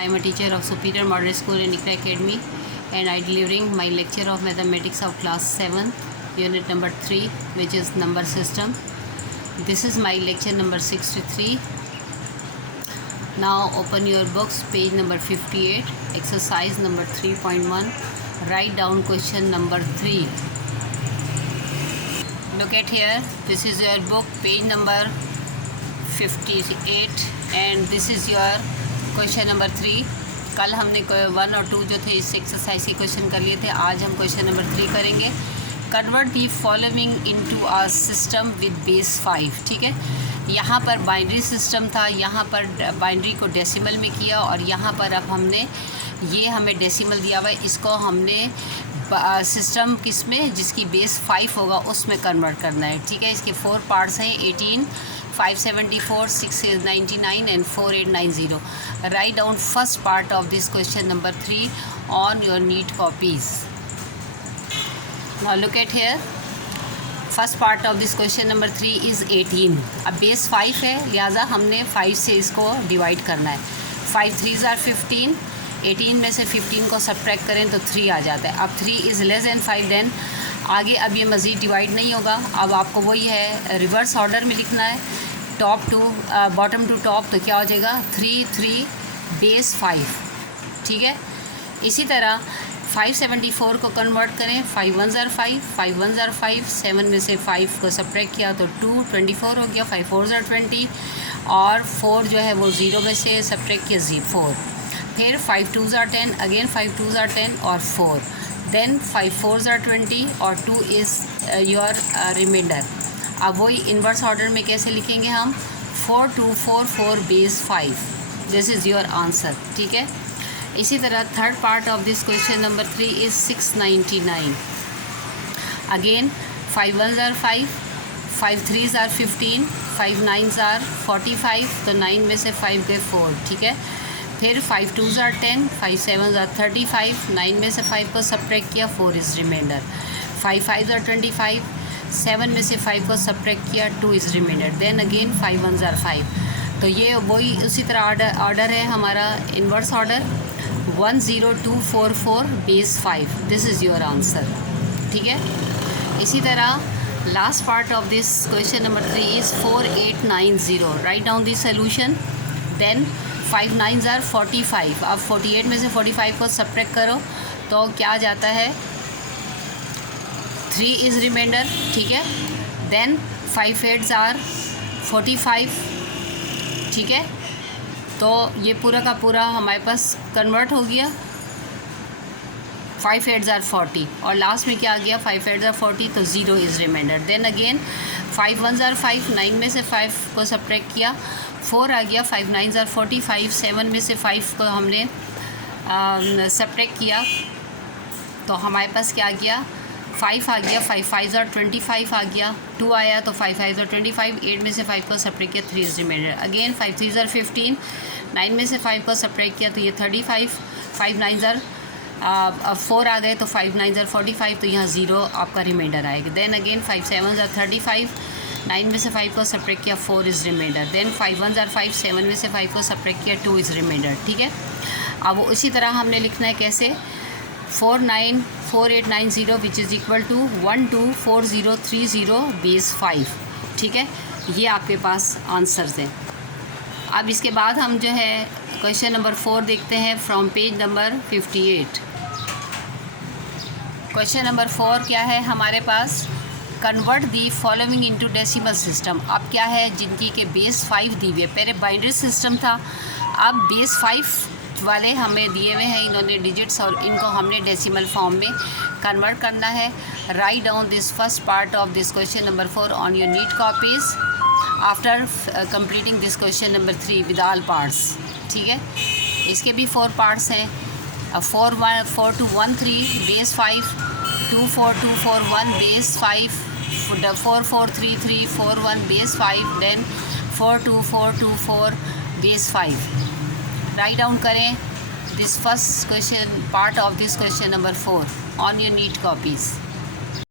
I am a teacher of Superior Model School in ICRA Academy, and I delivering my lecture of mathematics of class 7, unit number 3, which is number system. This is my lecture number 63. Now open your books, page number 58, exercise number 3.1. Write down question number 3. Look at here, this is your book, page number 58, and this is your question number 3. कल हमने 1 और 2 जो थे इस exercise के question कर लिए थे. आज हम क्वेश्चन नंबर 3 करेंगे. Convert the following into a system with base 5. ठीक है, यहाँ पर बाइनरी सिस्टम था, यहाँ पर बाइनरी को डेसिमल में किया, और यहाँ पर अब हमने ये हमें डेसिमल दिया हुआ है, इसको हमने सिस्टम किस में जिसकी बेस 5 होगा उसमें कन्वर्ट करना है. ठीक है, इसके 4 पार्ट्स हैं, 18, 574, 699 and 4890. Write down first part of this question number 3 on your neat copies. Now look at here. First part of this question number 3 is 18. अब बेस 5 है, लिहाजा हमने 5 से इसको डिवाइड करना है. 5 3s are 15. 18 में से 15 को सब्ट्रैक्ट करें तो 3 आ जाता है. अब 3 इज़ लेस दैन 5. देन आगे अब ये मज़ीद डिवाइड नहीं होगा. अब आपको वही है, रिवर्स ऑर्डर में लिखना है, top to bottom to top. तो क्या हो जाएगा, 3 3 बेस 5. ठीक है, इसी तरह 574 को कन्वर्ट करें. 5 1s are 5, 5 1s are 5. 7 में से 5 को सब्ट्रैक्ट किया तो 2, 24 हो गया. 5 4s are 20, और 4 जो है वो 0 में से सब्ट्रैक्ट किया 4. फिर 5 2s are 10, again 5 2s are 10 और 4. देन 5 4s are 20 और 2 इज़ योर रिमाइंडर. अब वही इन्वर्स ऑर्डर में कैसे लिखेंगे हम, 4 2 4 4 base 5. This is your answer. ठीक है, इसी तरह third part of this question number 3 is 699. Again 5 1s are 5, 5 3s are 15, 5 9s are 45. तो 9 में से 5 गए 4. ठीक है, फिर 5 2s are 10, 5 7s are 35. 9 में से 5 को सब्ट्रैक्ट किया, 4 इज़ रिमाइंडर. 5 5s are 25. 7 में से 5 को सब्ट्रैक्ट किया, 2 is remainder. Then again 5 1s are 5. तो ये वही उसी तरह ऑर्डर है हमारा, inverse order. 1 0 2 4 4 base 5. This is your answer. ठीक है, इसी तरह last part of this question number 3 is 4890. Right down this solution. Then 5 9s are 45. अब 48 में से 45 को सब्ट्रैक्ट करो तो क्या आ जाता है, 3 इज़ रिमाइंडर. ठीक है, देन 5 8s are 45. ठीक है, तो ये पूरा का पूरा हमारे पास कन्वर्ट हो गया. 5 8s are 40 और लास्ट में क्या आ गया, 5 8s are 40 तो 0 is remainder. Then again 5 1s are 5. 9 में से 5 को सब्ट्रैक्ट किया, 4 आ गया. 5 9s are 45. 7 में से 5 को हमने सब्ट्रैक्ट किया तो हमारे पास क्या आ गया, 5 आ गया. 5 5s are 25 आ गया. 2 आया तो 5 5s are 25. 8 में से 5 को सब्ट्रैक्ट किया, 3 is reminder. Again 5 3s are 15. 9 में से 5 को सब्ट्रैक्ट किया तो ये 35. 5 9s are 4 आ गए तो 5 9s are 45. तो यहाँ 0 आपका रिमाइंडर आएगा. Then again 5 7s are 35. 9 में से 5 को सब्ट्रैक्ट किया, 4 is remainder. Then 5 1s are 5. 7 में से 5 को सब्ट्रैक्ट किया, 2 इज़ रिमाइंडर. ठीक है, अब उसी तरह हमने लिखना है कैसे, 494890 which is equal to 124030 base 5. ठीक है, ये आपके पास आंसर्स हैं. अब इसके बाद हम जो है क्वेश्चन नंबर 4 देखते हैं from page number 58. Question number 4 क्या है हमारे पास, convert the following into decimal system. अब क्या है, जिनकी के बेस 5 दी हुई है. पहले बाइनरी सिस्टम था, अब बेस 5 वाले हमें दिए हुए हैं इन्होंने डिजिट्स, और इनको हमने डेसिमल फॉर्म में कन्वर्ट करना है. Write down this first part of this question number 4 on your neat copies after completing this question number 3 with all parts. ठीक है, इसके भी 4 पार्ट्स हैं. 4 2 1 3 base 5, 2 4 2 4 1 base 5, 4 4 3 3 4 1 base 5. Then 4 2 4 2 4 base 5. Write down करें this first question part of this question number 4 on your neat copies.